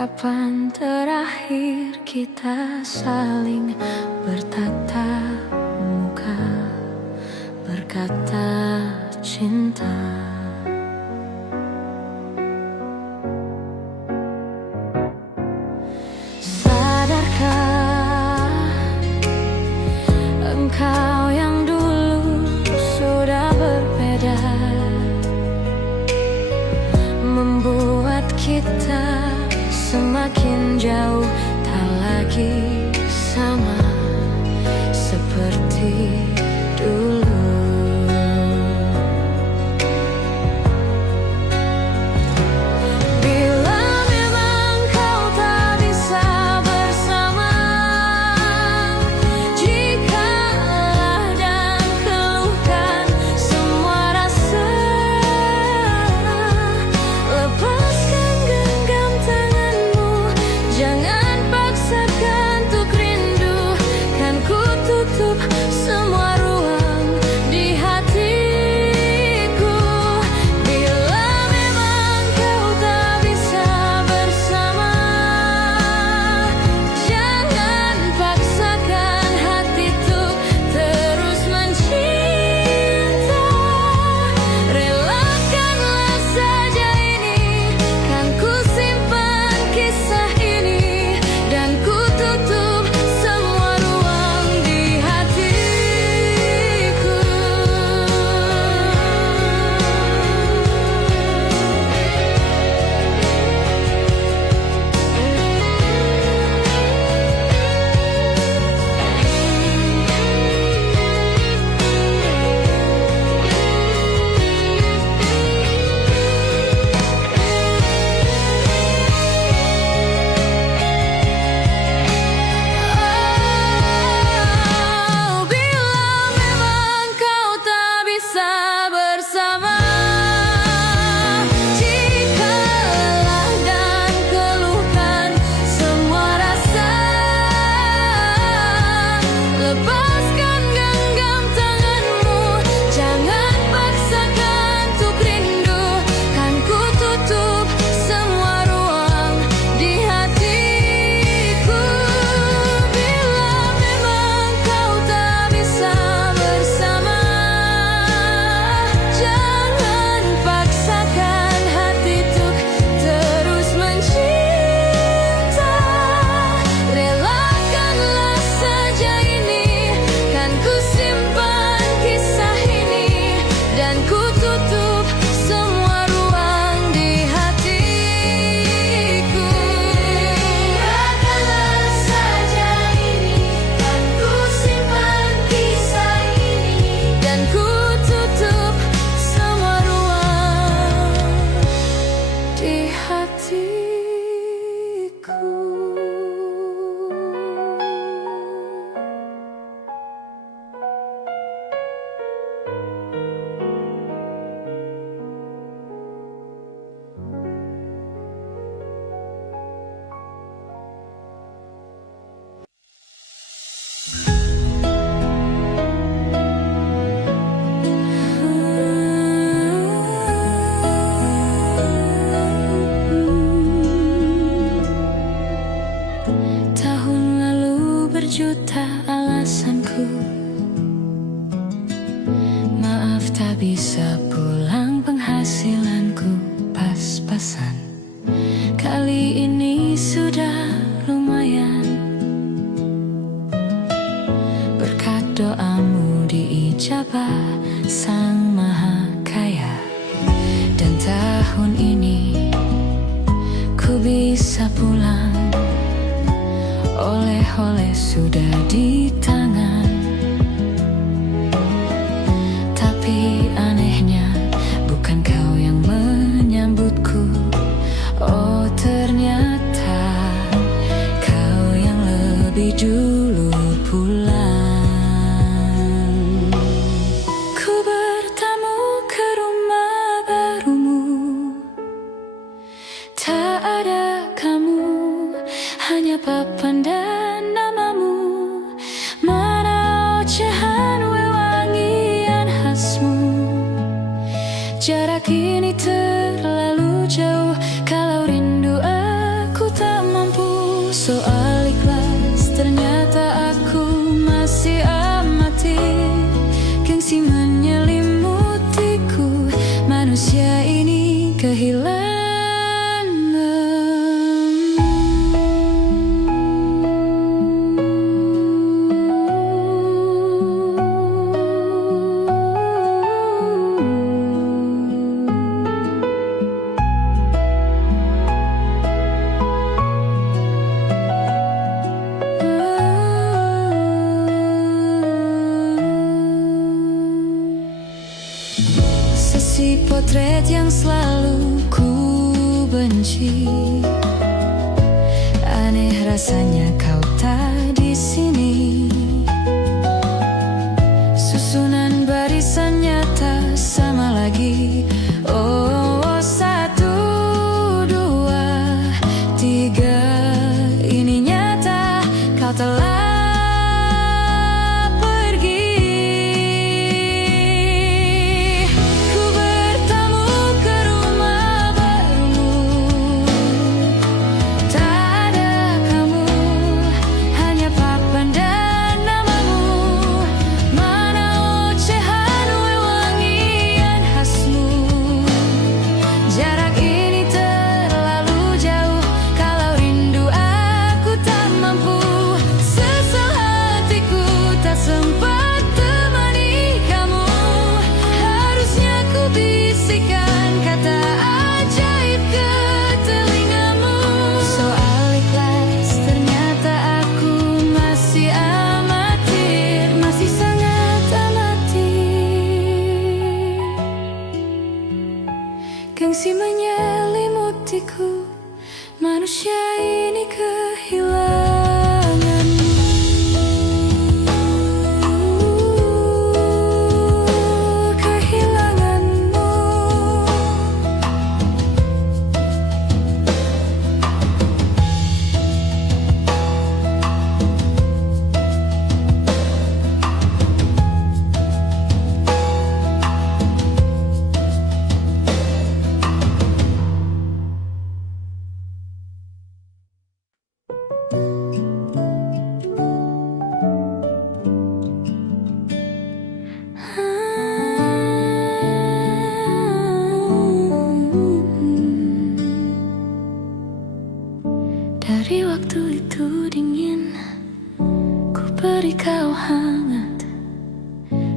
Kapan terakhir kita saling bertatap muka, berkata cinta? Sadarkah engkau yang dulu sudah berbeda, membuat kita semakin jauh, tak lagi sama seperti dulu. Bila memang kau tak bisa bersama, jikalah dan keluhkan semua rasa, lepaskan genggam tanganmu, jangan paksakan untuk rindu, kan ku tutup semua ruang di hatiku. Bila memang kau tak bisa bersama, jangan paksakan hati untuk terus mencinta. Relakanlah saja ini, kan ku simpan kisah ini, dan ku tutup semua ruang di hatiku. Oh, bila memang kau tak bisa bersama, jikalah dan keluhkan semua rasa, lepaskan genggam tanganmu, jangan paksakan untuk rindu, kan ku tutup semua ruang di hatiku. Bila memang kau tak bisa bersama, jangan paksakan hati untuk terus mencinta. Relakanlah saja ini, kan ku simpan kisah ini, dan ku tutup semua ruang di hatiku. Relakanlah saja ini, kan ku simpan kisah ini, dan ku tutup semua ruang di hatiku. Tahun lalu berjuta alasanku, maaf tak bisa pulang, penghasilanku pas-pasan. Kali ini sudah lumayan, berkat doamu diijabah Sang Maha Kaya. Dan tahun ini ku bisa pulang, oleh-oleh sudah di tangan. Tapi anehnya bukan kau yang menyambutku, oh ternyata kau yang lebih dulu pulang. Ku bertamu ke rumah barumu, tak ada kamu, hanya papan dan namamu. Mana ocehan wewangian khasmu, jarak ini terlalu jauh, kalau rindu aku tak benci. Aneh rasanya kau tak di sini. Susunan barisannya tak sama lagi. Oh, 1, 2, 3. Ini nyata, kau telah gengsi menyelimutiku, manusia ini kehilanganmu. Kehilanganmu. Dari waktu itu dingin, ku beri kau hangat.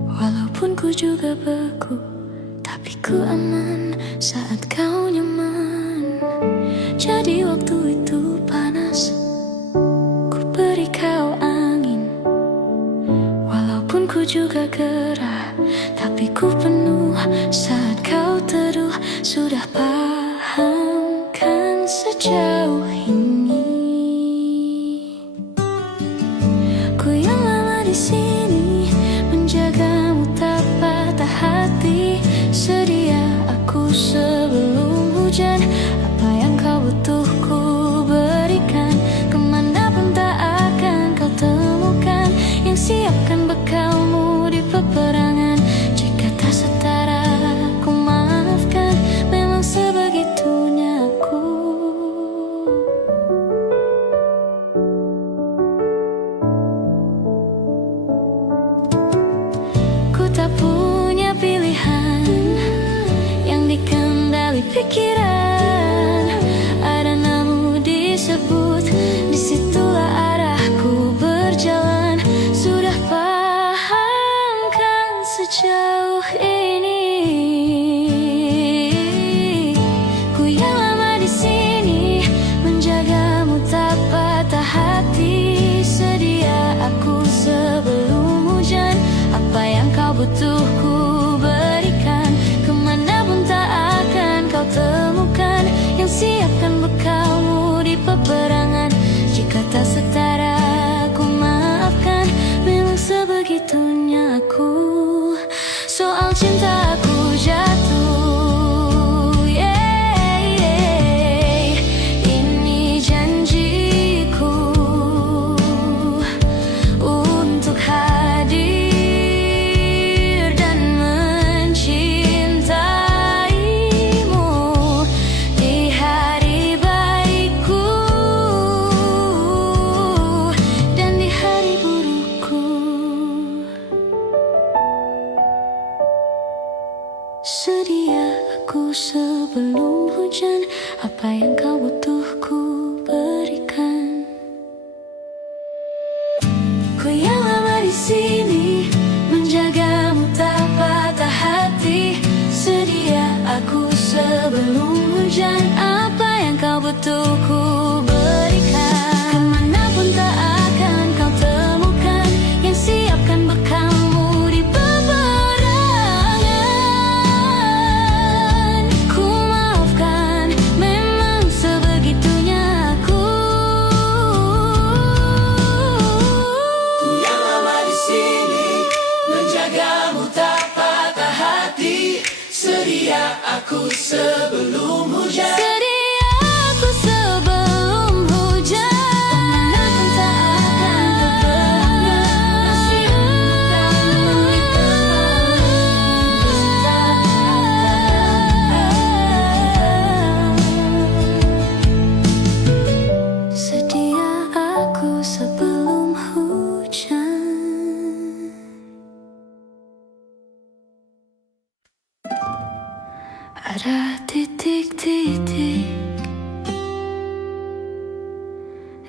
Walaupun ku juga beku, tapi ku aman saat kau nyaman. Jadi waktu itu panas, ku beri kau angin. Walaupun ku juga gerah, tapi ku penuh saat kau teduh. Sudah paham kan sejauh ini? Di sini menjagamu tak patah hati. Sedia aku sebelum hujan. Apa yang kau butuh ku berikan. Kemanapun tak akan kau temukan. Yang siapkan bekalmu di peperangan. Jika tak setara ku maafkan. Memang sebegitunya aku. Tak punya pilihan yang dikendali pikiran. Ada namamu disebut, disitulah arahku berjalan. Sudah paham kan sejauh ini? Ku yang lama di sini menjagamu tak patah hati. Sedia aku sebelum hujan. Apa yang kau butuh ku berikan. Kemanapun tak akan kau temukan. Yang siapkan bekalmu di peperangan. Jika tak setara ku maafkan. Memang sebegitunya aku. Soal cinta aku jatuh. Ini janjiku untuk hadir Sedia aku sebelum hujan. Apa yang kau butuh ku berikan. Ku yang lama di sini menjagamu tak patah hati. Sedia aku sebelum hujan. Apa yang kau butuh ku berikan. Kemanapun tak akan kau temukan. Yang siapkan bekalmu di peperangan. Ku maafkan, memang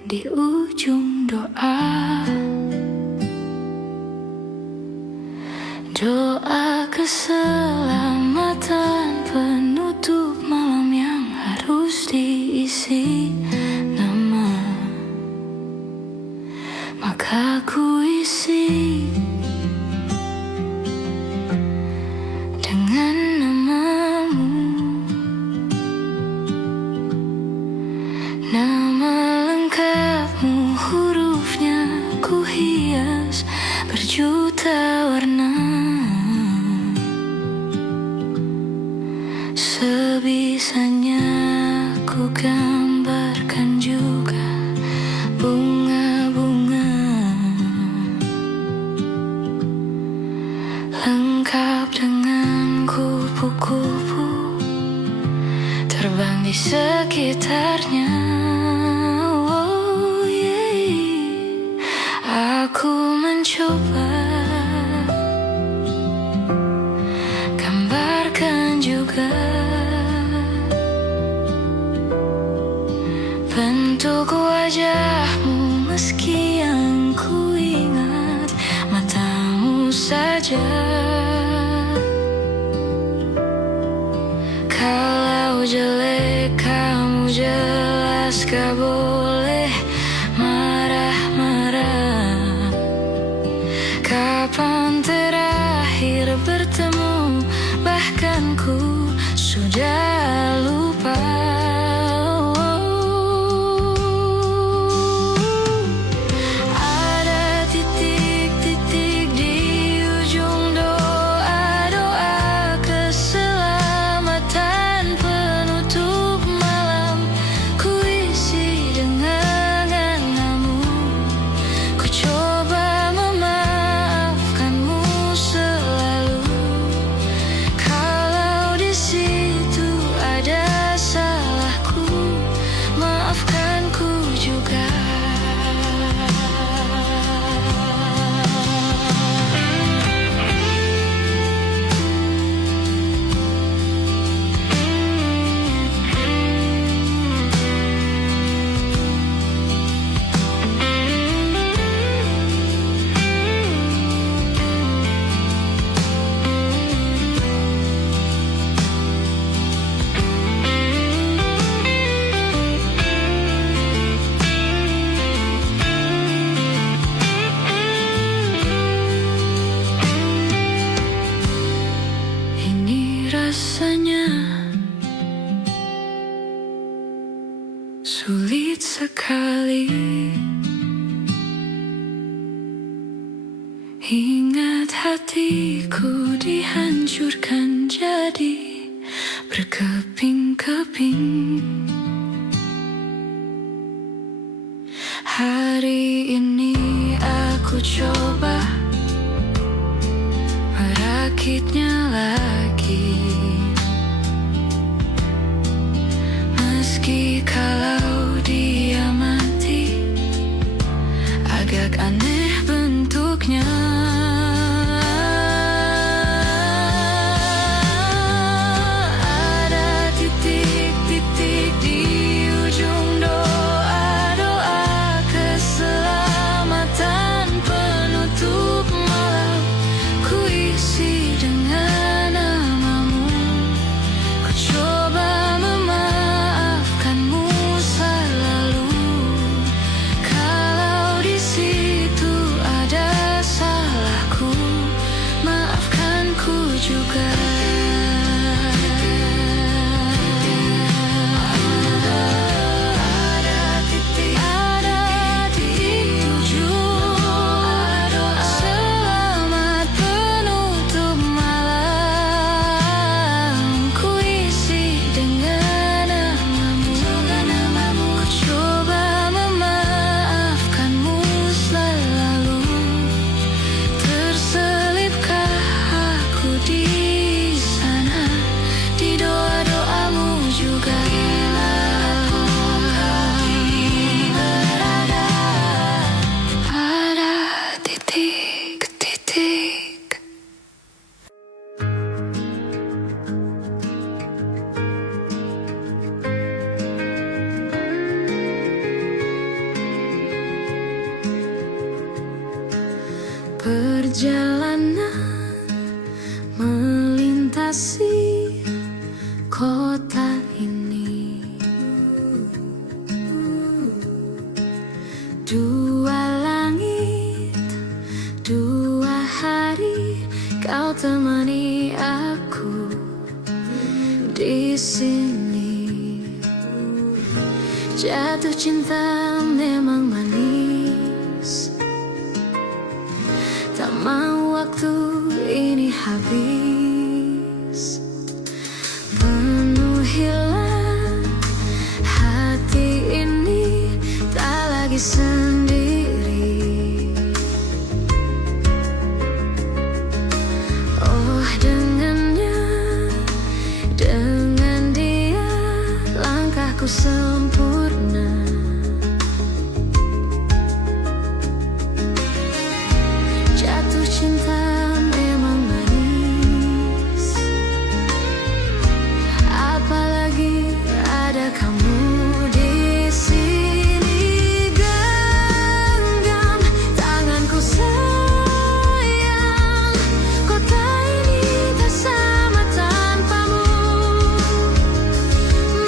di ujung doa. Doa keselamatan penutup malam yang harus diisi nama. Maka ku isi dengan namamu. Nama lengkapmu, hurufnya ku hias berjuta warna. Sebisanya ku gambarkan juga bunga-bunga, lengkap dengan kupu-kupu terbang di sekitarnya. Oh yeah. Aku mencoba gambarkan juga bentuk wajahmu, meski yang ku ingat matamu saja. Kalau jelek kamu jelas gak boleh marah-marah. Kapan terakhir bertemu, bahkan ku sudah lupa. Ada titik-titik di ujung doa, doa keselamatan penutup malam. Ku isi dengan namamu. Ku coba memaafkanmu selalu. Kalau di situ ada salahku, maafkanku juga. Ini rasanya sulit sekali. Ingat hatiku dihancurkan jadi berkeping-keping. Hari ini aku coba merakitnya lagi. Meski kalau dia mati, agak aneh bentuknya. Ada titik-titik di ujung doa, doa keselamatan penutup malam. Ku isi dengan Perjalanan melintasi kota ini, dua langit, dua hari, kau temani aku di sini. Jatuh cinta memang manis, tak mau waktu ini habis. Penuhilah hati ini, tak lagi sendiri. Oh, dengannya, dengan dia, langkahku sempurna. Jatuh cinta memang manis, apalagi ada kamu di sini. Genggam tanganku sayang, kota ini tak sama tanpamu.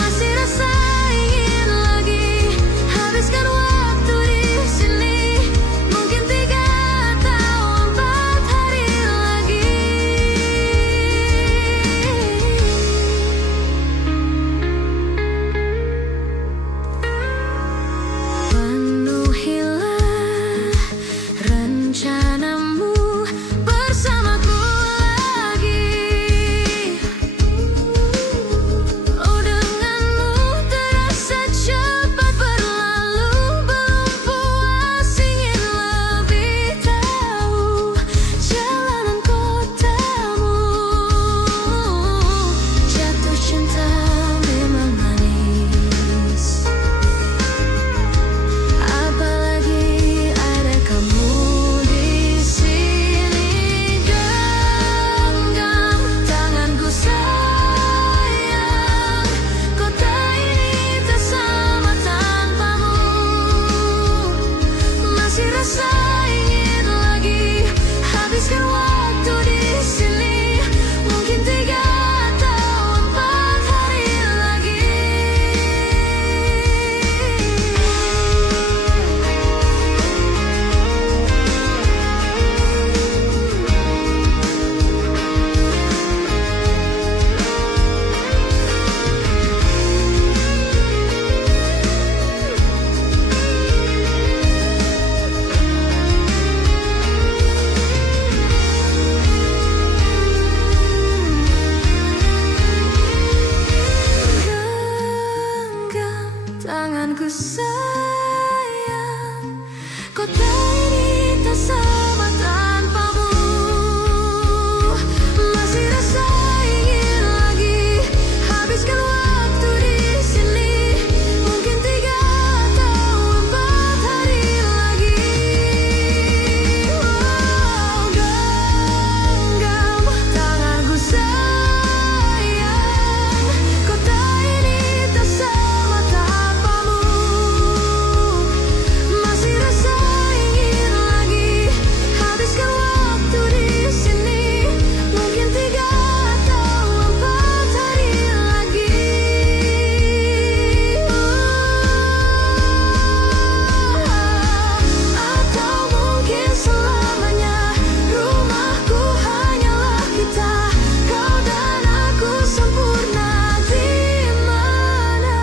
Masih rasa ingin lagi habiskan waktu di sini. Mungkin 3 atau 4 hari lagi. Penuhilah rencanamu bersamaku lagi. Oh, denganmu terasa cepat berlalu. Belum puas ingin lebih tahu jalanan kotamu. Jatuh cinta memang manis, apalagi ada kamu di sini. Genggam tanganku sayang, kota ini tak sama tanpamu. Masih rasa ingin lagi habiskan waktu di sini. Mungkin 3 atau 4 hari lagi. Genggam tanganku sayang, kota ini tak sama tanpamu. Masih rasa ingin lagi habiskan waktu di sini. Mungkin 3 atau 4 hari lagi. Oh, genggam tanganku sayang, kota ini tak sama tanpamu. Masih rasa ingin lagi habiskan waktu di sini. Mungkin 3 atau 4 hari lagi. Atau mungkin selamanya. Rumahku hanyalah kita, kau dan aku sempurna di mana.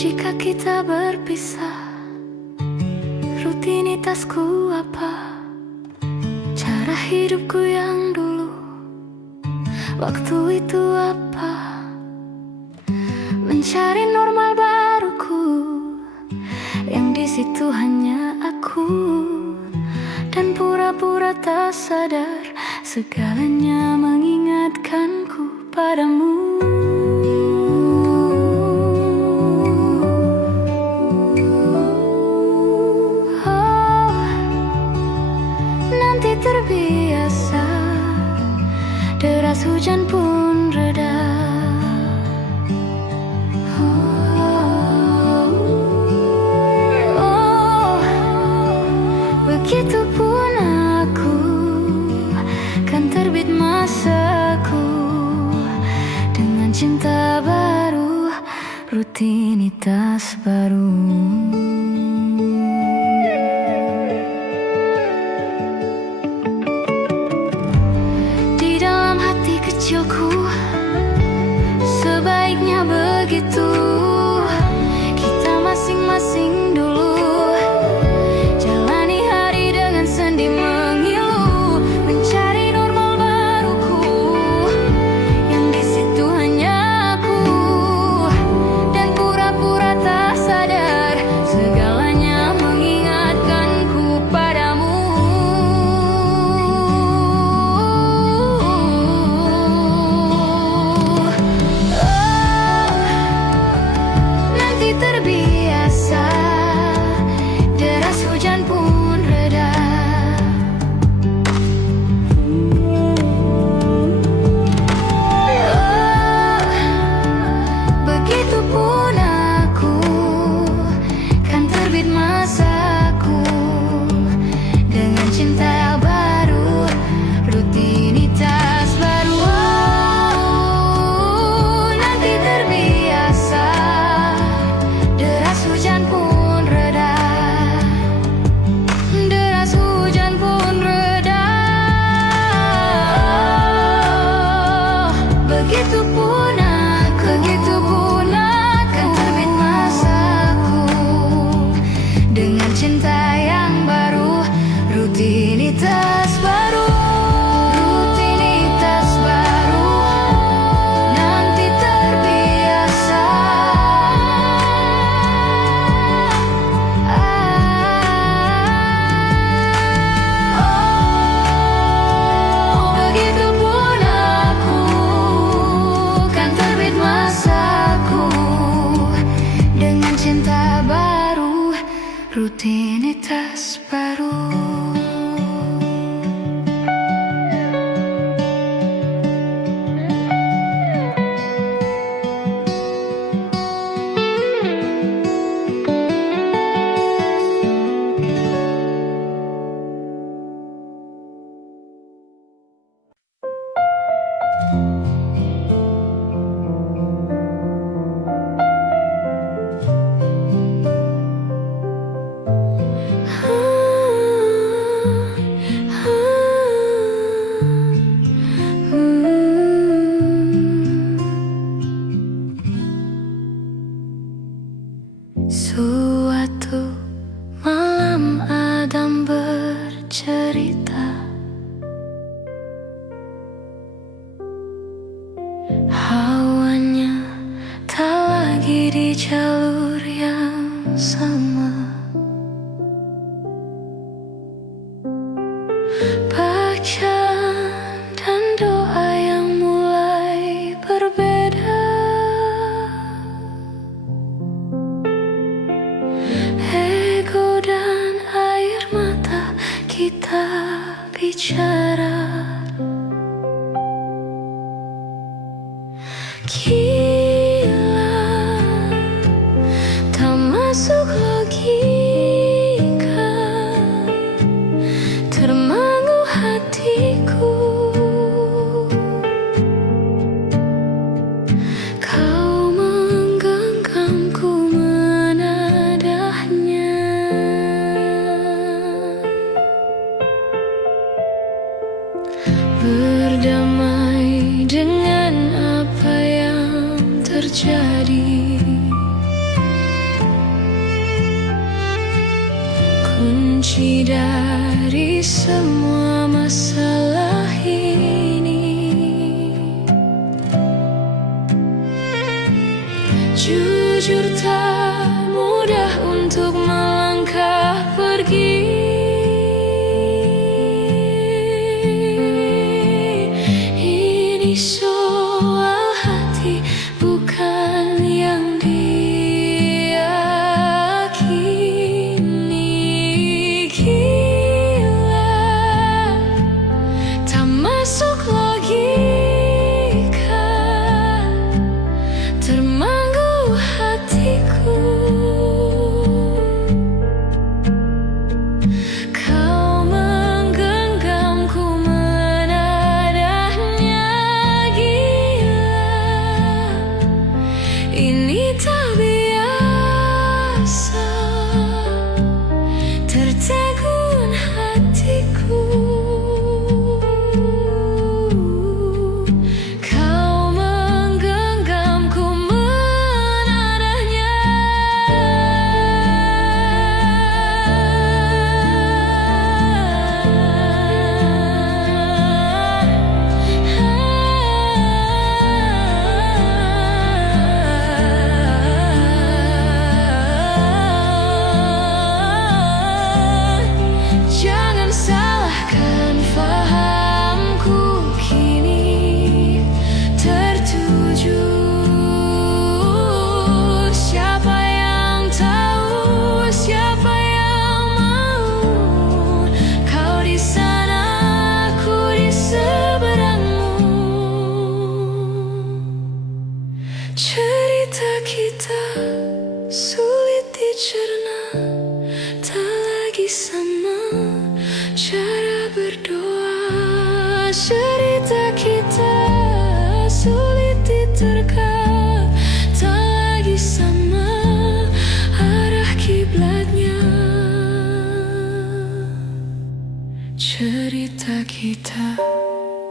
Jika kita berpisah, rutinitasku apa? Cara hidupku yang dulu, waktu itu apa? Mencari normal baruku, yang di situ hanya aku dan pura pura-pura tak sadar, segalanya mengingatkanku padamu. Nanti terbiasa, deras hujan pun reda. Begitupun aku, kan terbit masaku dengan cinta baru, rutinitas baru. Di dalam hati kecilku, sebaiknya begitu. Kita masing-masing dulu jalani hari dengan sendi mengilu, mencari normal baruku, yang di situ hanya aku, dan pura-pura tak sadar, segalanya mengingatkanku padamu. Nanti terbiasa, deras hujan pun reda. Begitupun aku, kan terbit masaku dengan cinta baru, rutinitas baru. Nanti terbiasa, deras hujan pun reda. Deras hujan pun reda. Begitupun aku, kan terbit masaku dengan cinta yang baru, rutinitas baru. Rutinitas baru. Nanti terbiasa. Begitupun aku, kan terbit masaku dengan cinta baru, rutinitas baru. Suatu malam Adam bercerita, hawanya tak lagi di jalur yang sama. Bacaan dan doa yang mulai berbeda. Ego dan air mata kita bicara. Gila, tak masuk logika, termangu hatiku. Kau menggenggamku menadahnya. Berdamai dengan apa yang terjadi. Kunci dari semua masalah ini, jujur tak mudah untuk melangkah pergi. sulit dicerna, tak lagi sama cara berdoa. Cerita kita sulit diterka, tak lagi sama arah kiblatnya. Cerita kita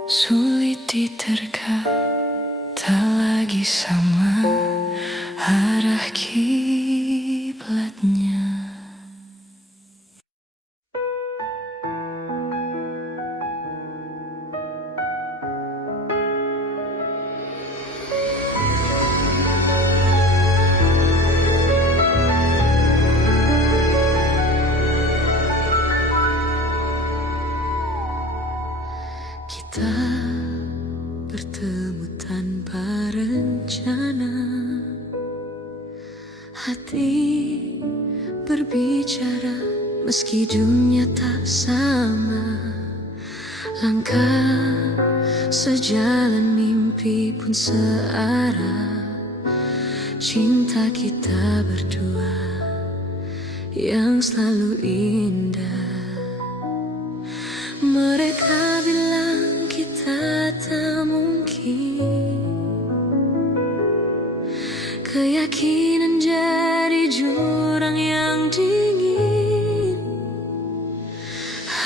sulit diterka, tak lagi sama arah kiblatnya. Kita bertemu tanpa rencana, hati berbicara meski dunia tak sama. Langkah sejalan, mimpi pun searah. Cinta kita berdua yang selalu indah. Mereka bilang kita tak mungkin, keyakinan jadi jurang yang dingin.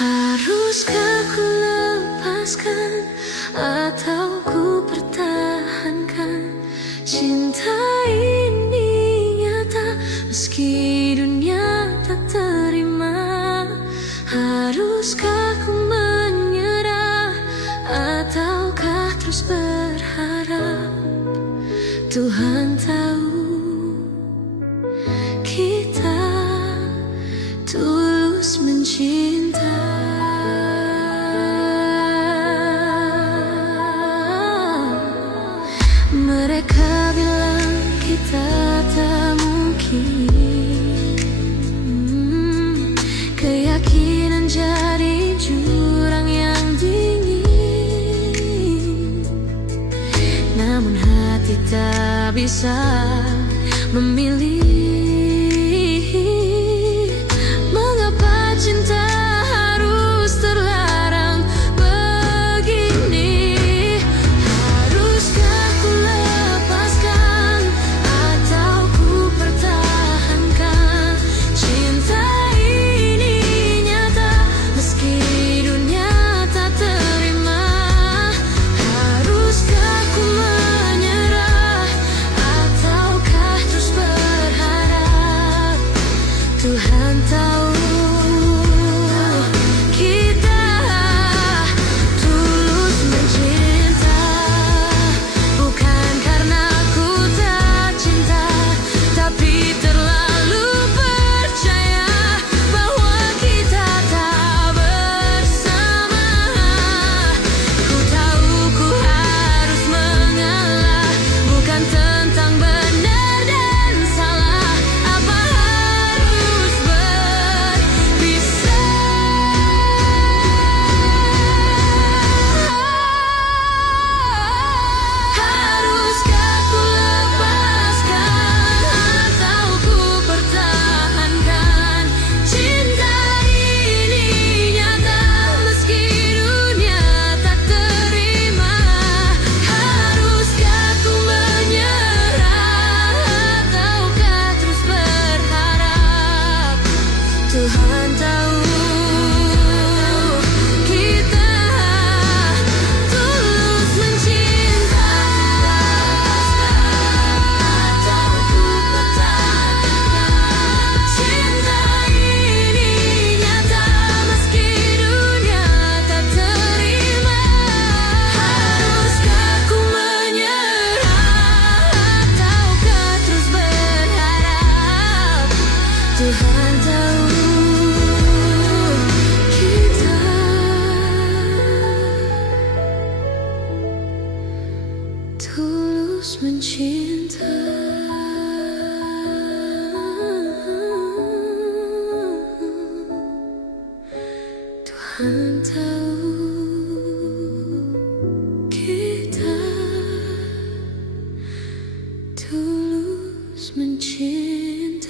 Haruskah ku lepaskan atau ku pertahankan cinta ini nyata meski dunia tak terima? Haruskah ku menyerah ataukah terus berharap? Tuhan tahu kita tulus mencinta. Mereka bilang kita tak mungkin, keyakinan jadi jurang yang dingin. Namun hati tak bisa memilih. Mengapa cinta harus terlarang begini? Haruskah ku lepaskan atau ku pertahankan cinta ini nyata meski dunia tak terima? Haruskah ku menyerah ataukah terus berharap? Tuhan tahu kita tulus mencinta, bukan karena ku tak cinta, tapi terlalu percaya bahwa kita tak bersama. Ku tahu ku harus mengalah, bukan tentang benar dan salah. Apa harus berpisah? Haruskah ku lepaskan atau ku pertahankan cinta ini nyata meski dunia tak terima? Haruskah ku menyerah ataukah terus berharap? Tuhan tahu kita tulus mencinta. Atau ku pertahankan cinta ini nyata meski dunia tak terima? Haruskah ku menyerah ataukah terus berharap? Tuhan tahu kita tulus mencinta. Tuhan tahu kita tulus mencinta.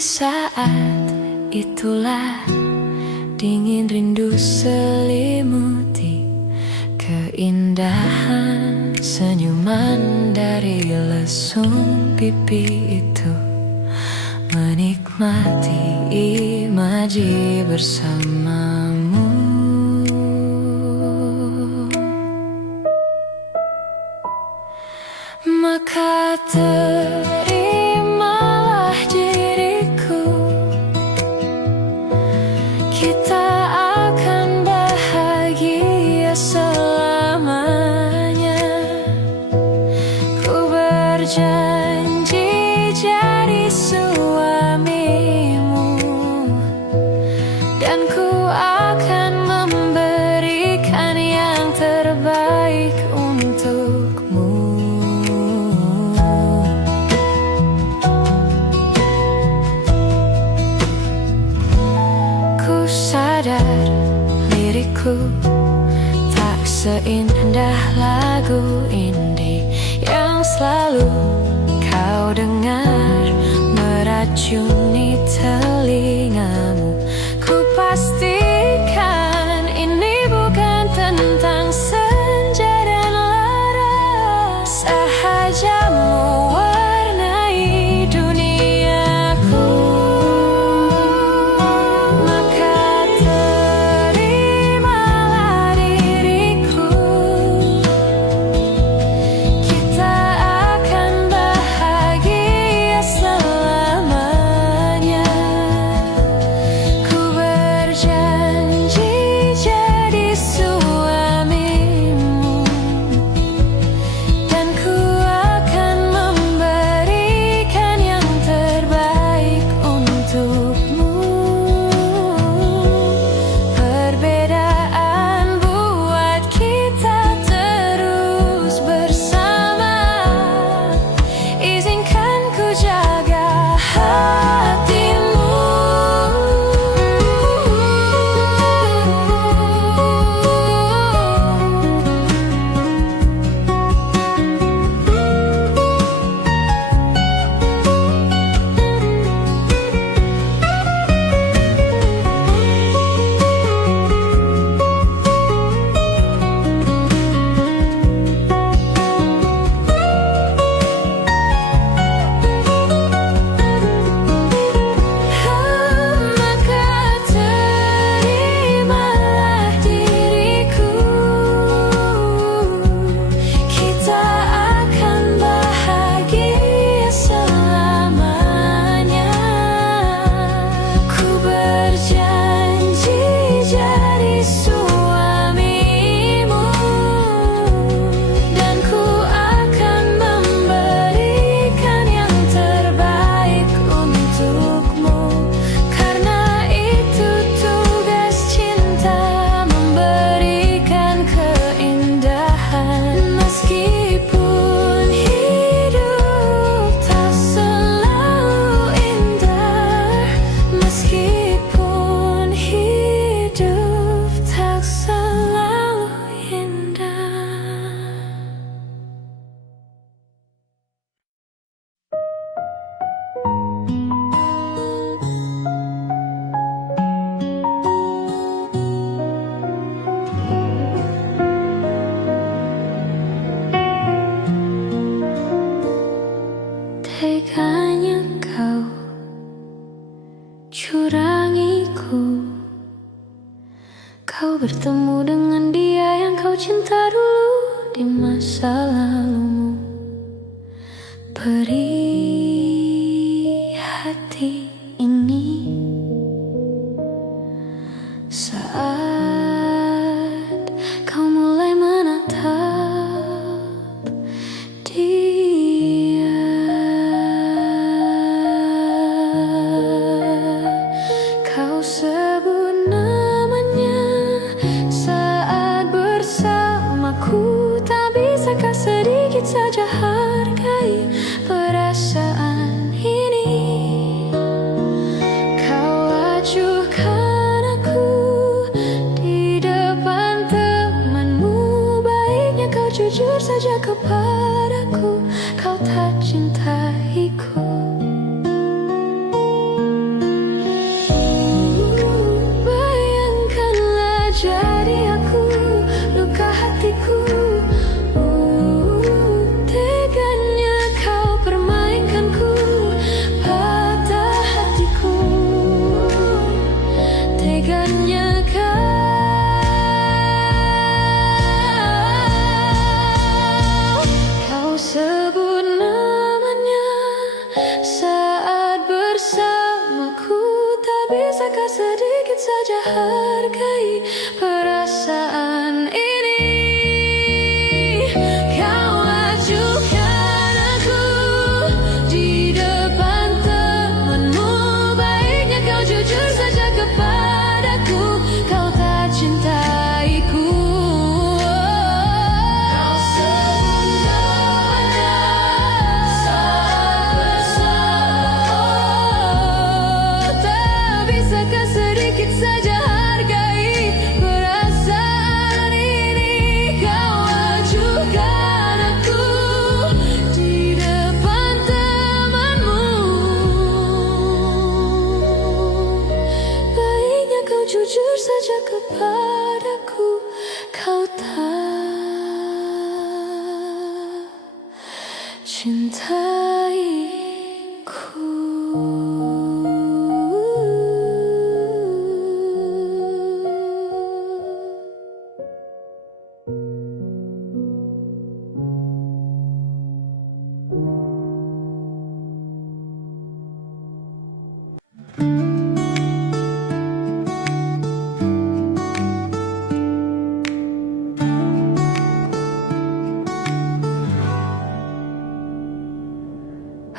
saat itulah dingin rindu selimuti keindahan senyuman dari lesung pipi itu, menikmati imaji bersamamu. Maka terimalah diriku, kita akan bahagia selamanya. Ku berjanji jadi suamimu, dan ku akan memberikan yang terbaik untukmu. Ku sadar liriku tak seindah lagu indie yang selalu kau dengar meracuni telingamu. Ku pastikan ini bukan tentang senja dan lara, sahaja mewarnai duniaku. Maka terimalah diriku, kita akan bahagia selamanya. Ku berjanji jadi suamimu, dan ku akan memberikan yang terbaik untukmu. Perbedaan buat kita terus bersama, izinkan ku jaga hatimu. Maka terimalah diriku, kita akan bahagia selamanya. Ku berjanji jadi suamimu, dan ku akan memberikan yang terbaik untukmu. Karena itu tugas cinta, memberikan keindahan. Meskipun hidup tak selalu indah, meskipun hidup tak selalu indah. Teganya kau curangiku, kau bertemu dengan dia yang kau cinta dulu di masa lalumu. Perih hati ini saat kau mulai menatap dia. Kau sebut namanya saat bersamaku, tak bisakah sedikit saja hargai perasaan ini? hargai perasaan ini. Kau ajukan aku di depan temanmu. Baiknya kau jujur saja kepadaku. Kau tak cintaiku. Kau semuanya saat bersama. Tak bisakah sedikit saja hargai perasaan ini. Kau ajukan aku di depan temanmu. Baiknya kau jujur saja kepadaku. Kau tak cintaiku.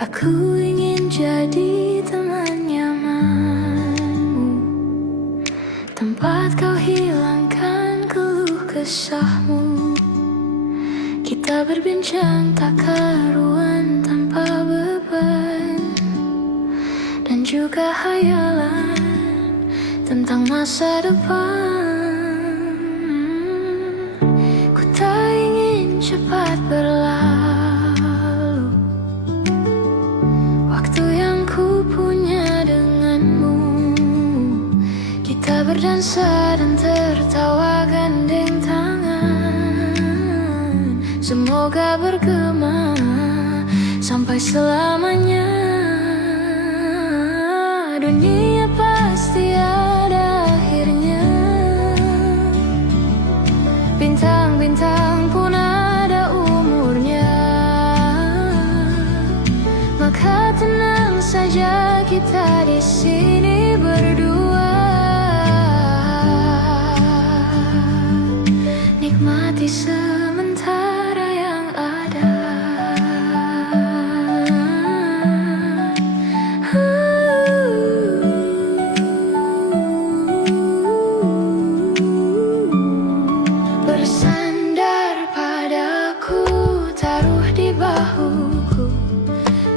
Aku ingin jadi teman nyamanmu, tempat kau hilangkan keluh kesahmu. Kita berbincang tak karuan tanpa beban, dan juga hayalan tentang masa depan. Ku tak ingin cepat berlalu waktu yang ku punya denganmu. Kita berdansa dan tertawa gandeng tangan. Semoga bergema sampai selamanya. Dunia pasti ada akhirnya. Bintang-bintang pun ada umurnya. Maka tenang saja kita di sini berdua. Nikmati sementara yang ada. Bersandar padaku, taruh di bahuku.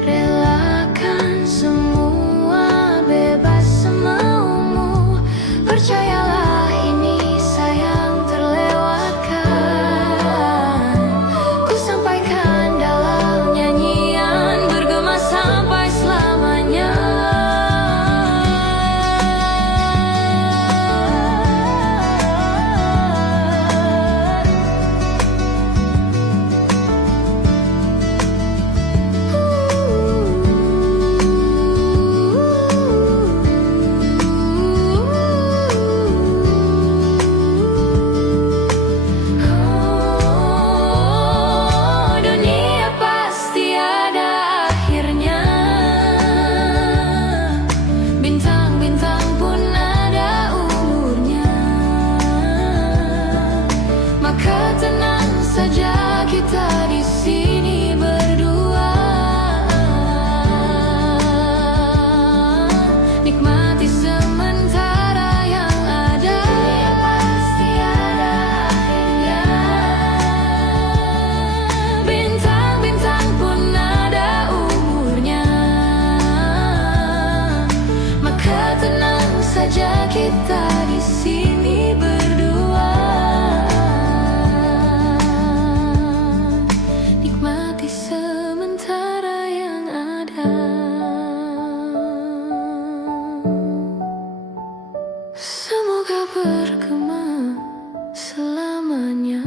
Relakan semua, bebas semaumu. Percayalah ini sayang terlewatkan. Ku sampaikan dalam nyanyian, bergema sampai selamanya. Dunia pasti ada akhirnya. Bintang-bintang pun ada umurnya. Maka tenang saja kita di sini berdua. Nikmati sementara yang ada. Dunia pasti ada akhirnya. Bintang-bintang pun ada umurnya. Maka tenang saja kita di sini berdua. Nikmati sementara yang ada. Semoga bergema selamanya.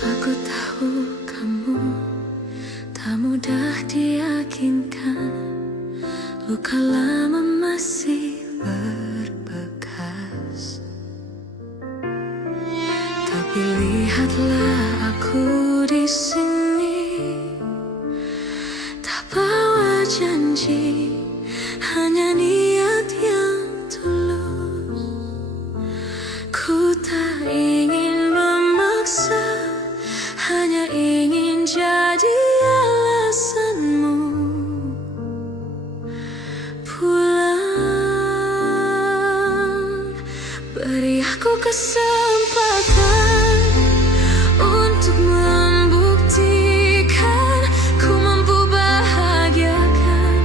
Aku tahu kamu tak mudah diyakinkan. luka lama masih berbekas. Tapi lihatlah aku di sini, tak bawa janji, hanya niat yang tulus. Ku tak ingin memaksa, hanya ingin jadi alasanmu pulang. Beri aku kesempatan untuk membuktikan ku mampu bahagiakan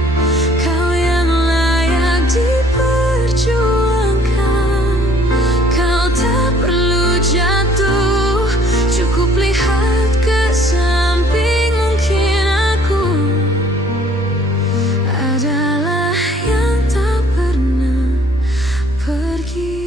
kau yang layak diperjuangkan. Kau tak perlu jatuh, cukup lihat ke samping. Mungkin aku adalah yang tak pernah pergi.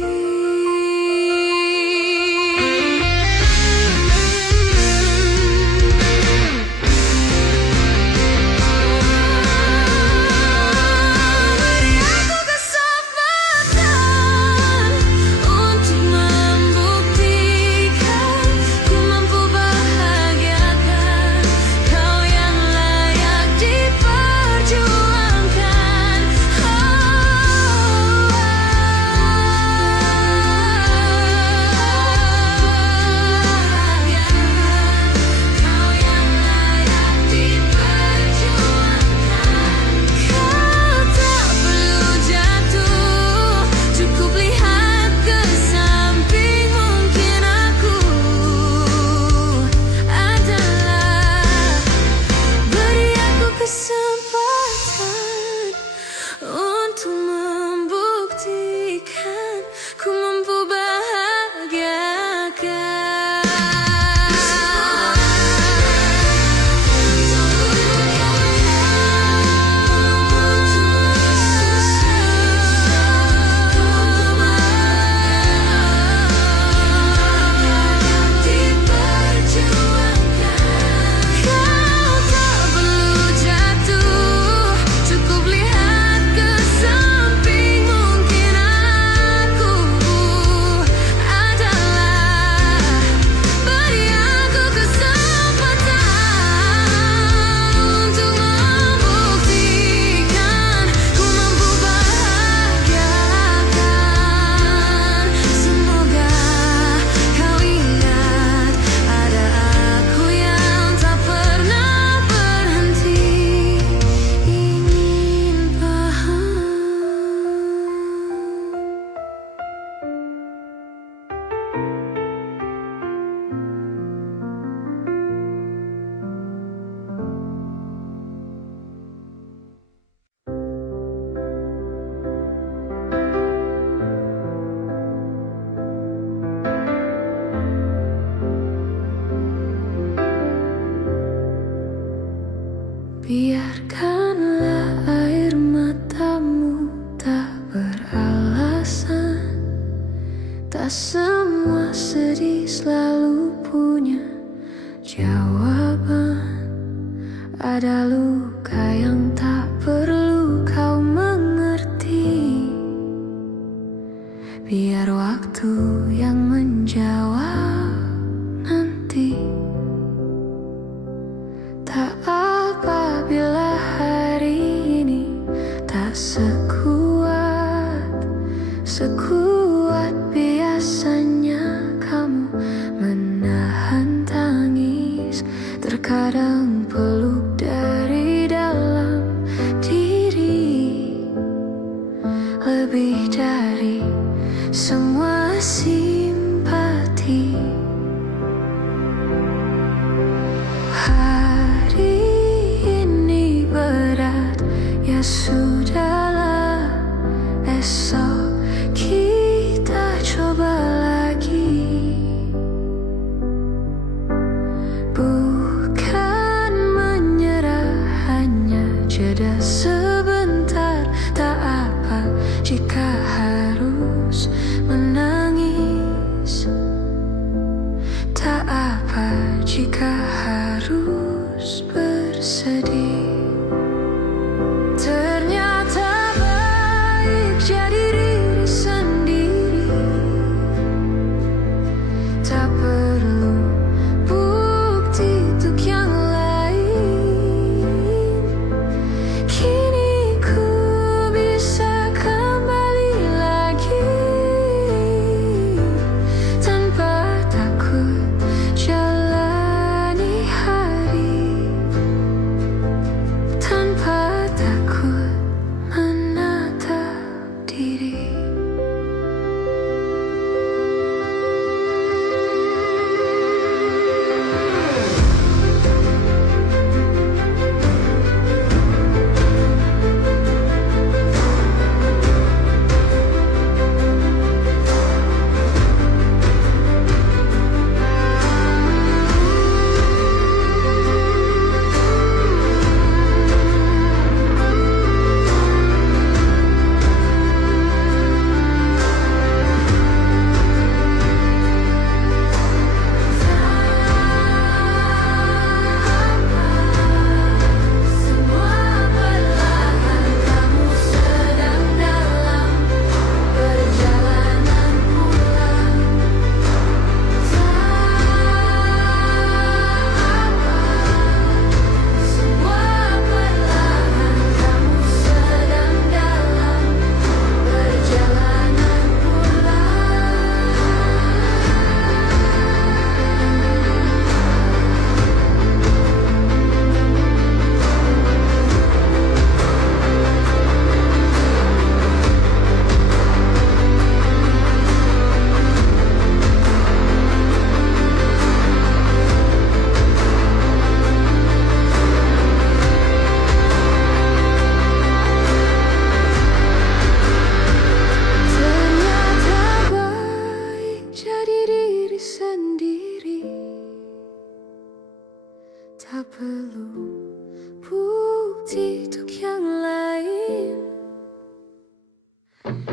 Biarkanlah air matamu tak beralasan. Tak semua sedih selalu punya jawaban. Ada luka yang tak perlu kau mengerti. Biar waktu yang menjawab nanti. Tak apa bila hari ini tak sekuat biasanya kamu menahan tangis. Terkadang peluk dari dalam diri hati untuk yang lain.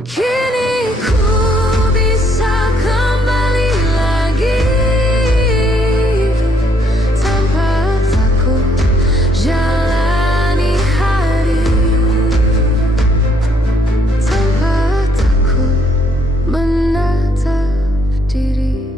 Kini ku bisa kembali lagi tanpa takut jalani hari, tanpa takut menatap diri.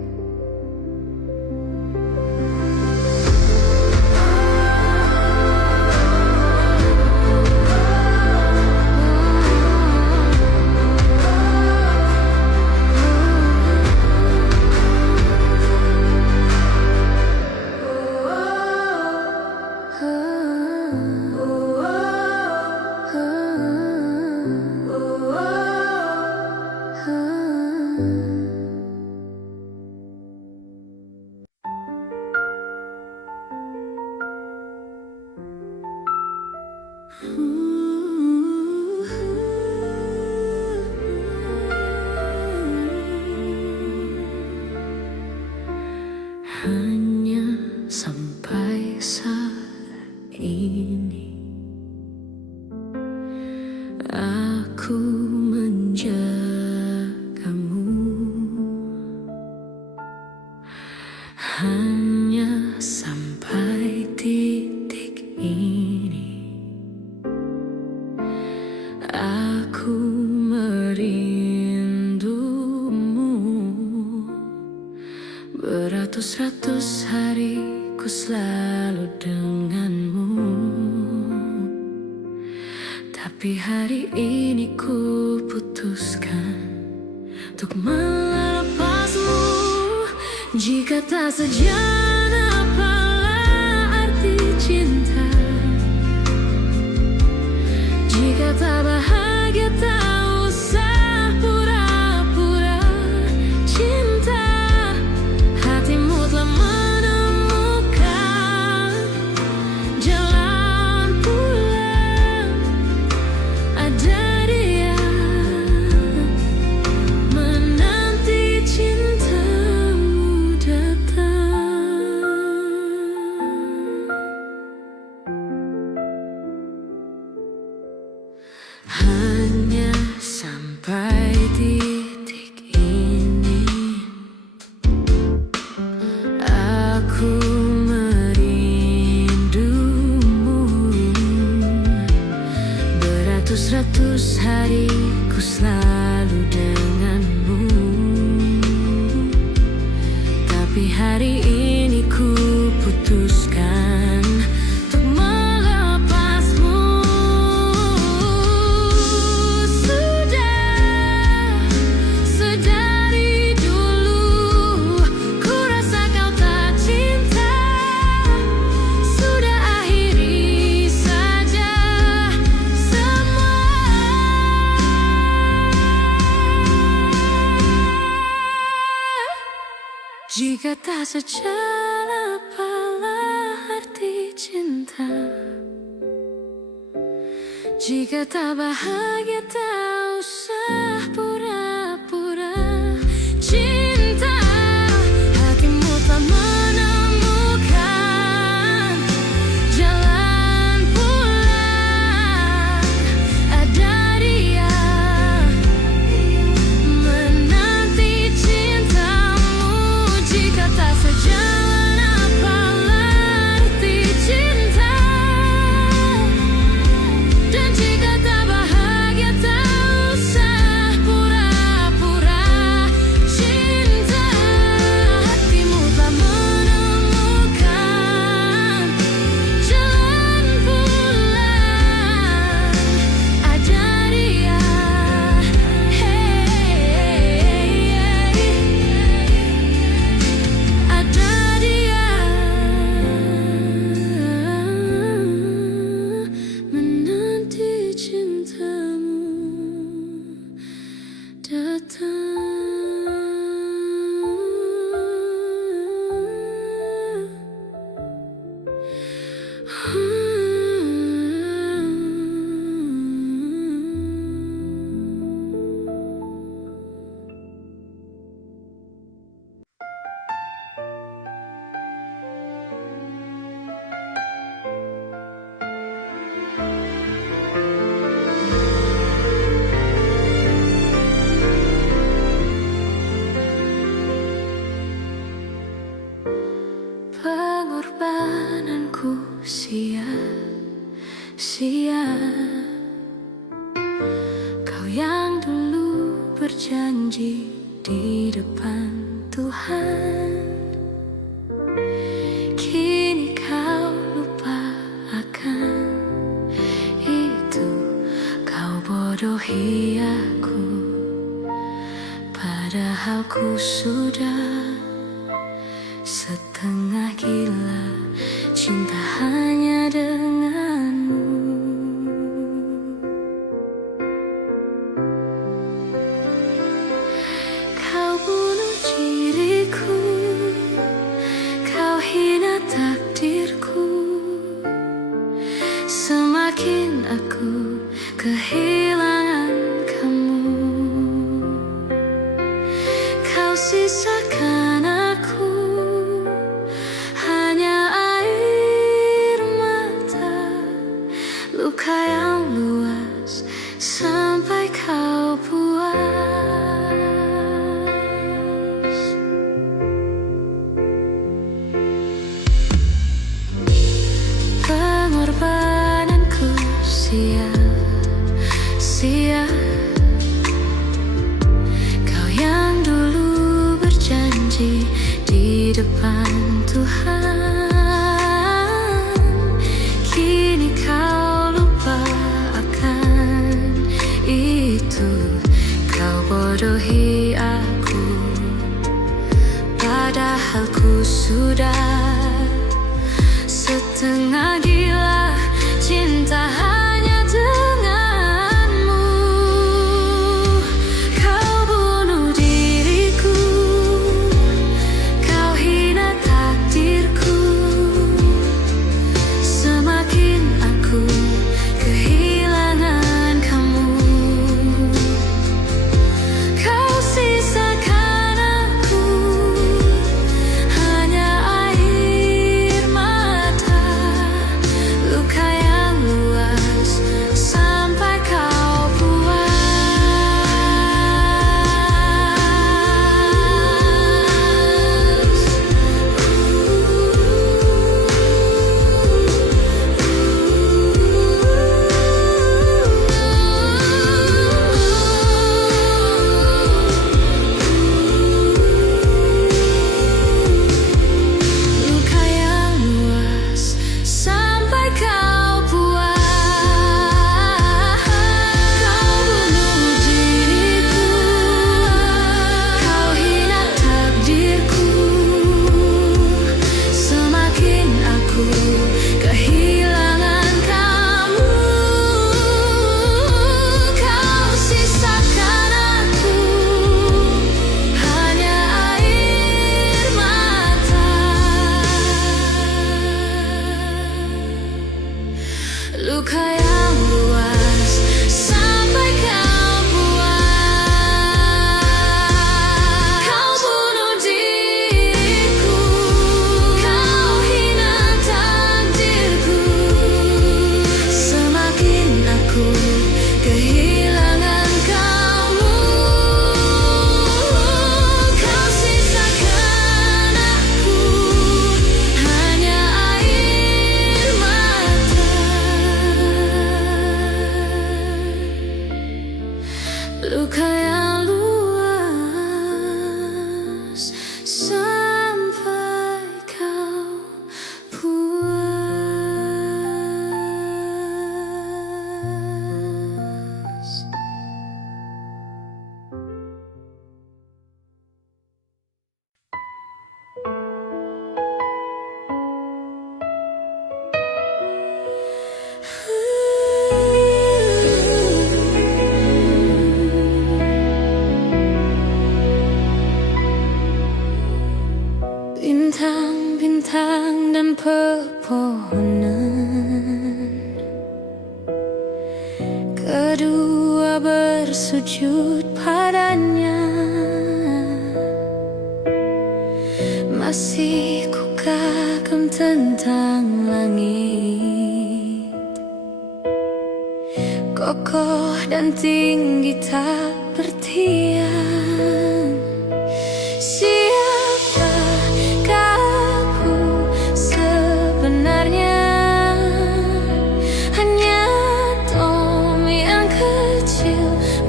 Hanya sampai saat ini aku menjagamu. Hanya sampai titik ini aku merindumu. Beratus-ratus hari ku selalu denganmu, tapi hari ini ku putuskan untuk melepasmu. Jika tak sejalan, apalah arti cinta? Jika tak bahagia, tak usah pura-pura cinta. Hatimu telah menemukan jalan pulang. Ada dia menanti cintamu datang. Hanya sampai titik ini aku merindumu. Beratus-ratus hari ku selalu denganmu, tapi hari ini ku putuskan untuk melepasmu. Sedari dulu ku rasa kau tak cinta. Sudah akhiri saja semua. Jika tak sejalan, apalah arti cinta? Jika tak bahagia, tak usah pura-pura cinta. Hatimu telah menemukan jalan pulang. Ada dia menanti cintamu. Jika tak sejalan, apalah arti cinta? Dan jika tak bahagia, tak usah pura-pura Kau yang dulu berjanji di depan Tuhan, kini kau lupa akan itu. Kau bodohi aku, padahal ku sudah setengah gila cinta hanya denganmu. Kau bunuh diriku, kau hina takdirku. Semakin aku kehilangan kamu, kau sisakan aku hanya air mata, luka yang luas sampai kau puas. Pengorbananku sia-sia. Kau yang dulu berjanji di depan Tuhan, kini kau lupa akan itu. Kau bodohi aku, padahal ku sudah setengah gila cinta hanya denganmu. Kau bunuh diriku, kau hina takdirku. Semakin aku kehilangan kamu, kau sisakan aku hanya air mata, luka yang luas sampai kau puas. Luka yang luas sampai kau puas. Kau bunuh diriku, kau hina takdirku. Semakin aku kehilangan kamu, kau sisakan aku hanya air mata, luka yang luas sampai kau puas. Kau bunuh diriku, kau hina takdirku. Semakin aku kehilangan kamu, kau sisakan aku hanya air mata, luka yang luas sampai kau puas. Bintang-bintang dan pepohonan, kedua bersujud padanya. Masih ku kagum tentang langit, kokoh dan tinggi tak bertiang. Siapakah aku sebenarnya? Hanya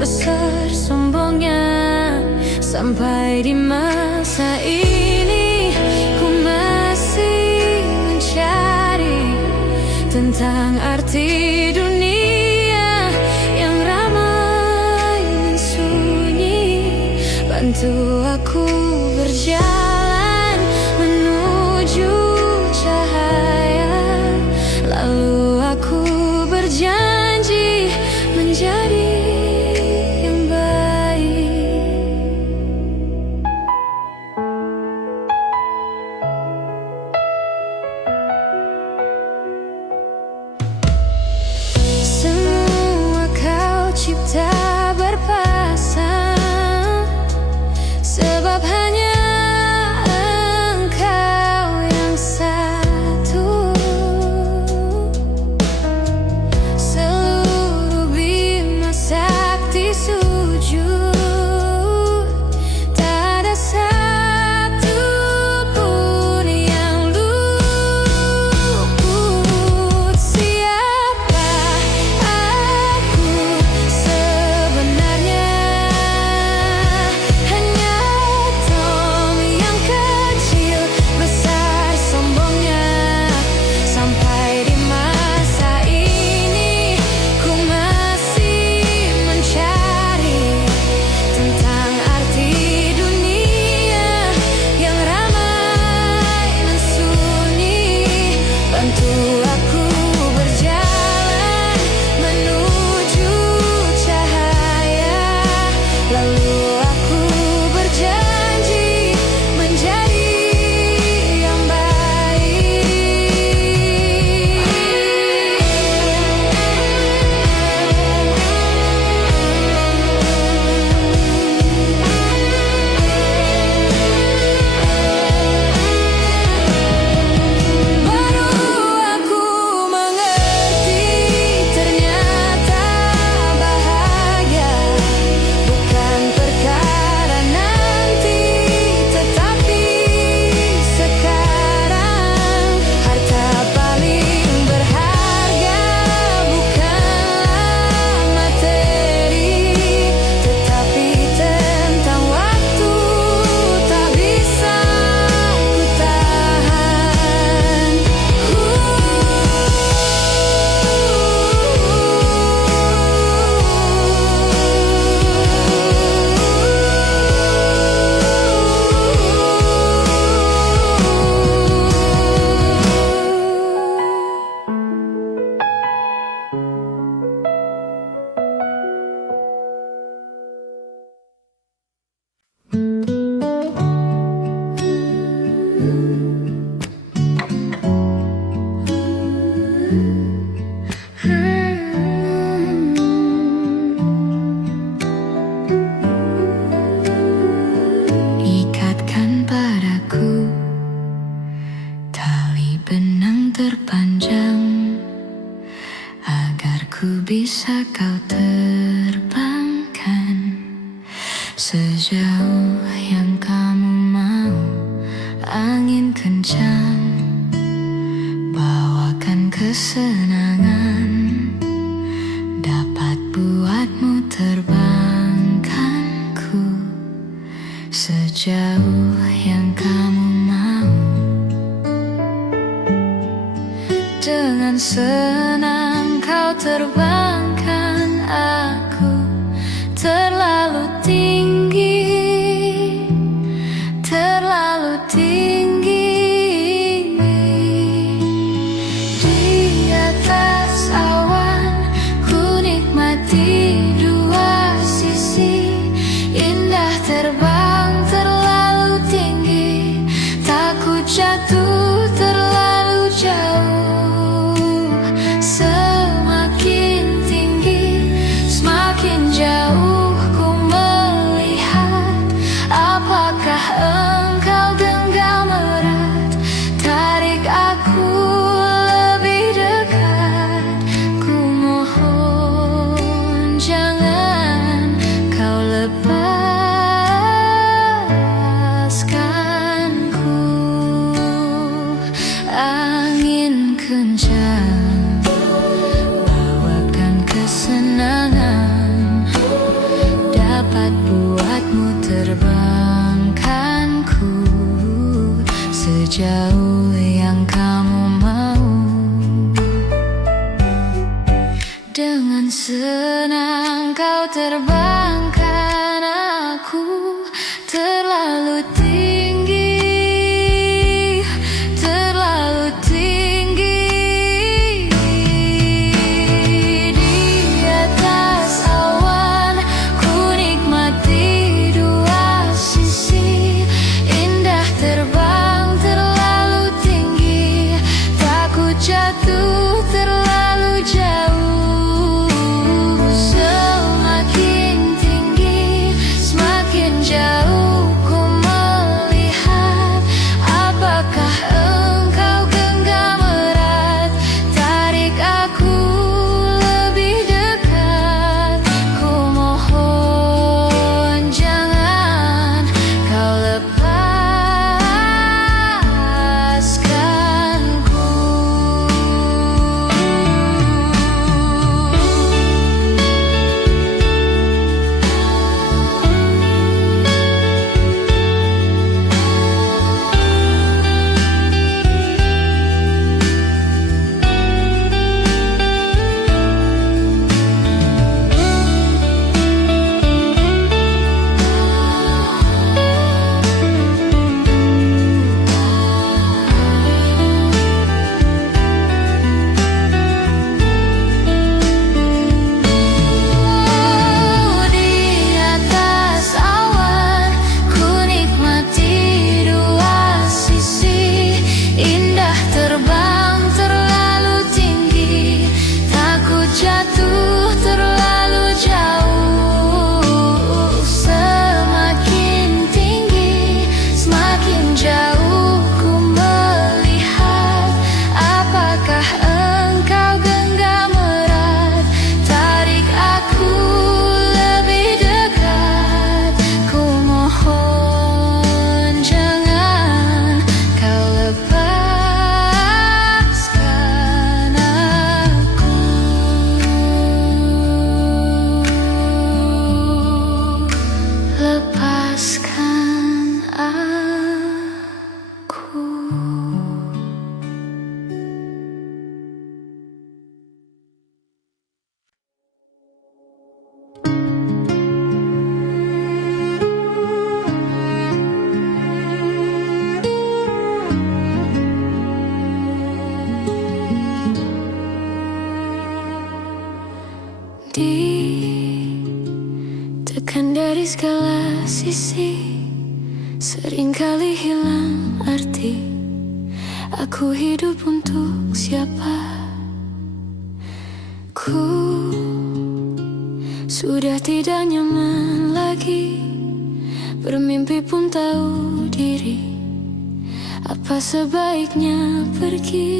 besar sombongnya. Sampai di masa ini ku masih mencari tentang arti dunia yang ramai dan sunyi. Bantu aku berjalan menuju cahaya, lalu aku berjanji menjadi yang baik. Semua kau cipta berpasang, sebab hanya engkau yang satu. Seluruh bima sakti sujud, tak ada satu pun yang luput. Siapa aku sebenarnya? Hanya Tom yang kecil besar sombongnya. Sampai di masa ini ku masih mencari tentang arti dunia yang ramai dan sunyi. Bantu aku berjalan menuju cahaya, lalu aku berjanji menjadi yang baik. Baru aku mengerti, ternyata bahagia bukan perkara nanti, tetapi sekarang. Harta paling berharga bukanlah materi, tetapi tentang waktu tak bisa ku tahan. Ikatkan padaku tali benang terpanjang, agar ku bisa kau terbangkan sejauh yang kamu mau. Angin kencang bawakan kesenangan, dapat buatmu terbangkanku sejauh yang kamu mau. Dengan senang kau terbangkan aku terlalu tinggi, terlalu tinggi. Di atas awan ku nikmati dua sisi, indah terbang terlalu tinggi, takut jatuh terlalu jauh. Semakin Dengan senang kau terbangkan aku terlalu tinggi, terlalu tinggi. Di atas awan ku nikmati dua sisi, indah terbang terlalu tinggi, takut jatuh terlalu jauh. Jauh ku melihat, apakah engkau genggam erat, tarik aku lebih dekat. Ku mohon jangan kau lepaskanku. Jatuh terlalu jauh, semakin tinggi, semakin jauh ku melihat, apakah engkau genggam erat, tarik aku lebih dekat. Ku mohon jangan kau lepaskan aku. Lepaskan aku. Ditekan dari segala sisi, seringkali hilang arti. Aku hidup untuk siapa? Ku sudah tidak nyaman lagi, bermimpi pun tahu diri. Apa sebaiknya pergi?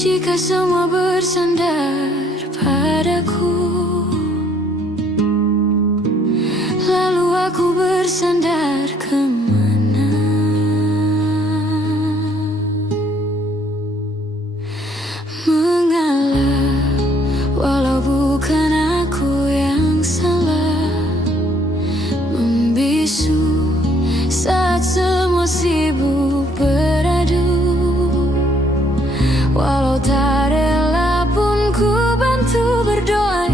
Jika semua bersandar padaku, lalu aku bersandar kemana? Mengalah, walau bukan aku yang salah, membisu saat semua sibuk beradu. Walau tak rela pun ku bantu berdoa.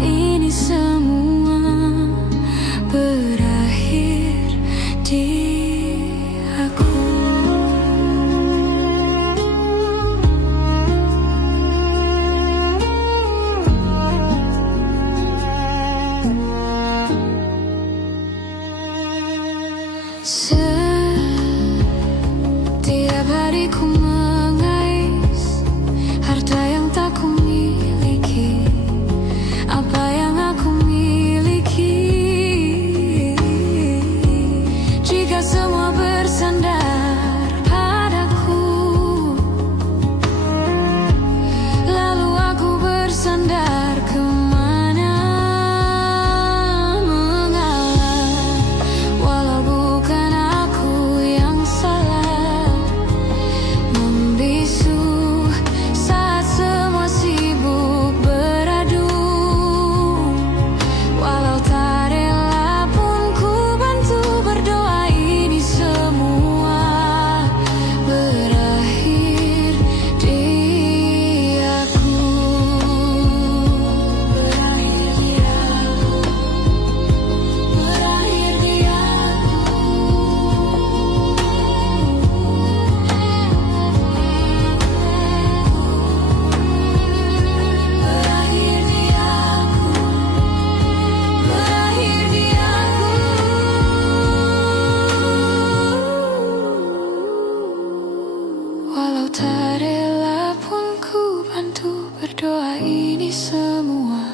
berdoa ini semua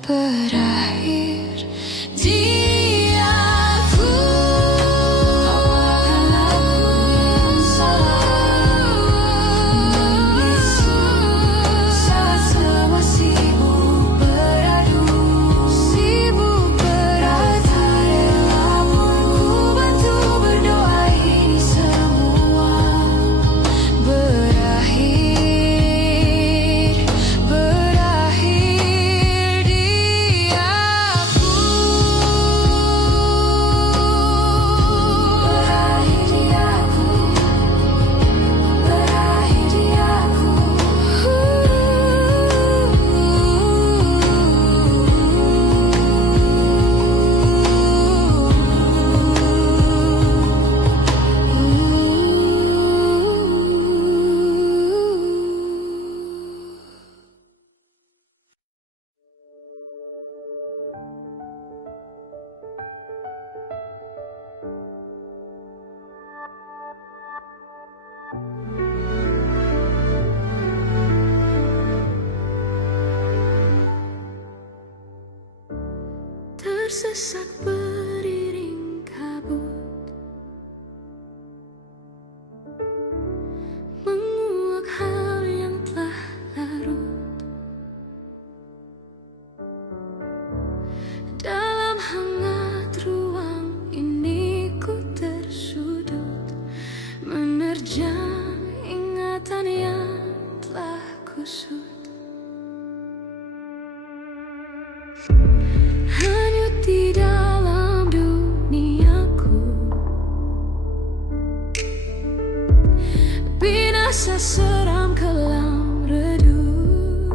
berakhir di aku. Apakah aku yang salah menangis saat semua sibuk beradu, sibuk beradu. Tak rela pun ku bantu berdoa ini semua berakhir, berakhir di aku. Berakhir di aku, berakhir di aku. Tersesat beriring kabut, menguak hal yang telah larut. Dalam hangat ruang ini ku tersudut, menerjang ingatan yang telah kusut. Hanyut di dalam duniaku, binasa seram kelam redup,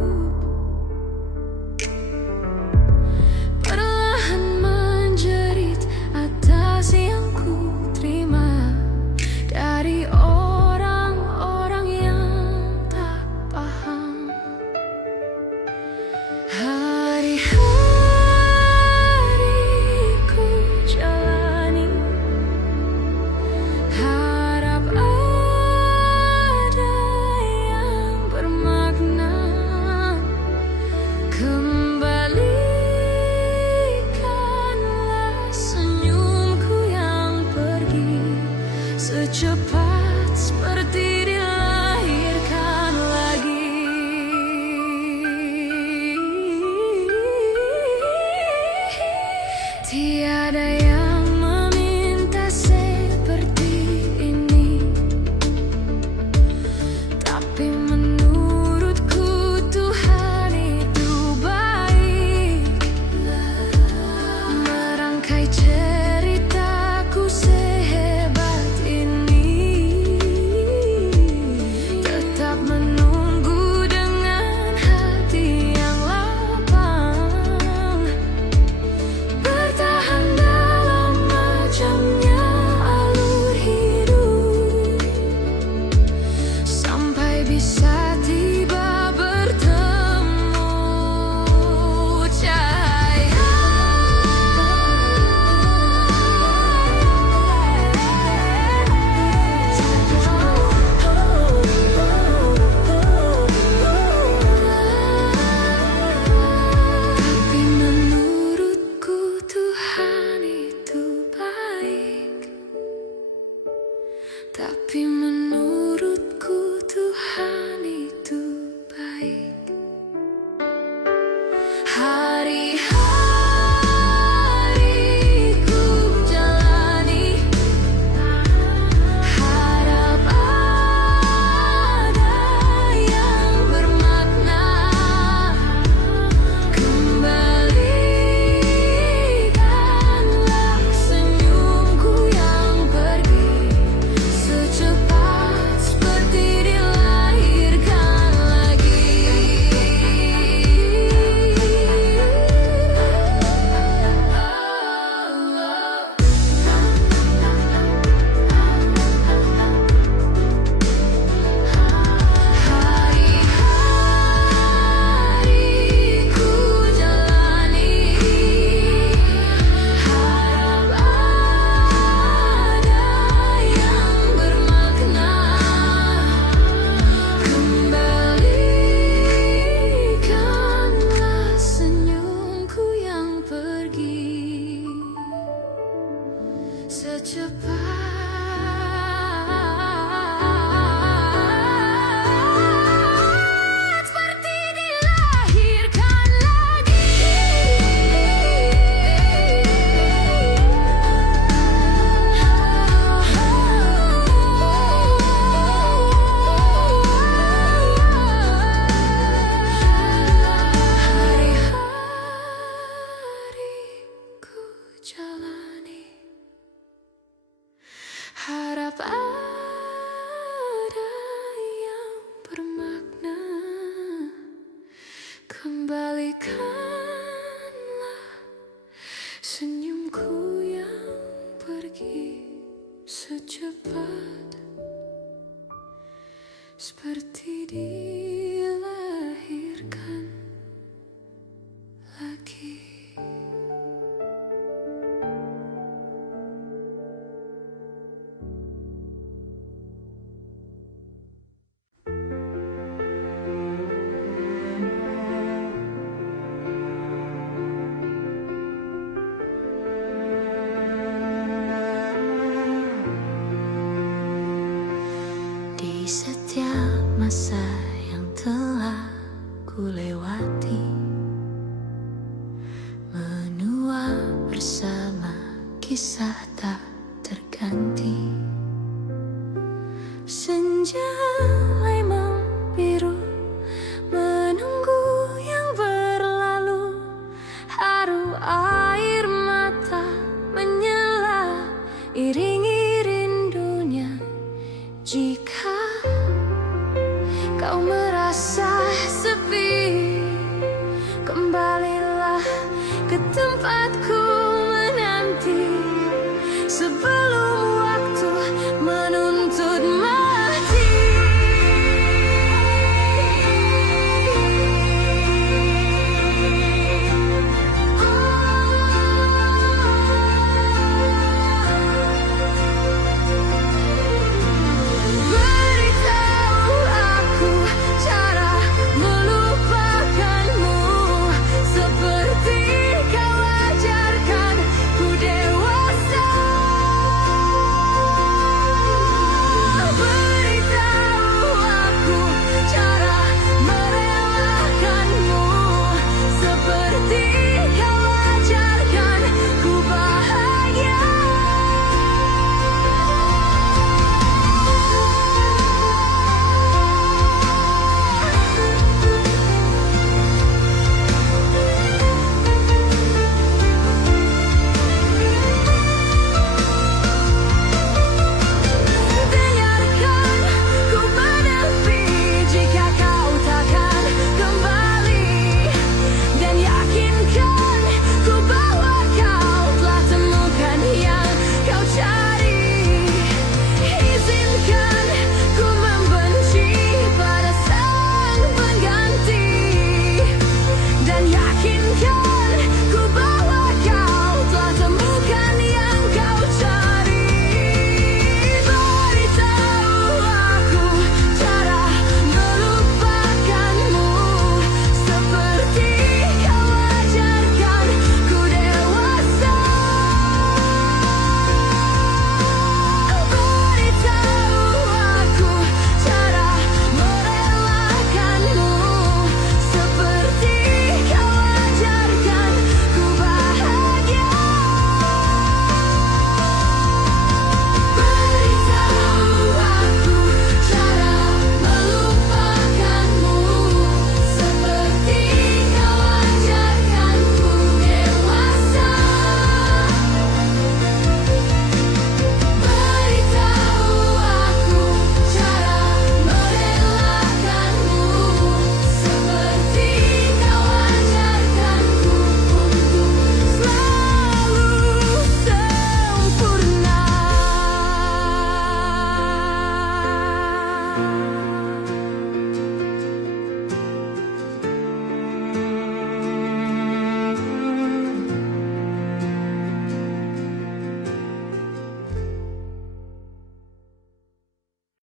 perlahan menjerit atas yang ku terima dari orang-orang yang tak paham. kembalikanlah senyumku yang pergi secepat seperti dilahirkan lagi. Di setiap masa yang telah ku lewati, menua bersama kisah tak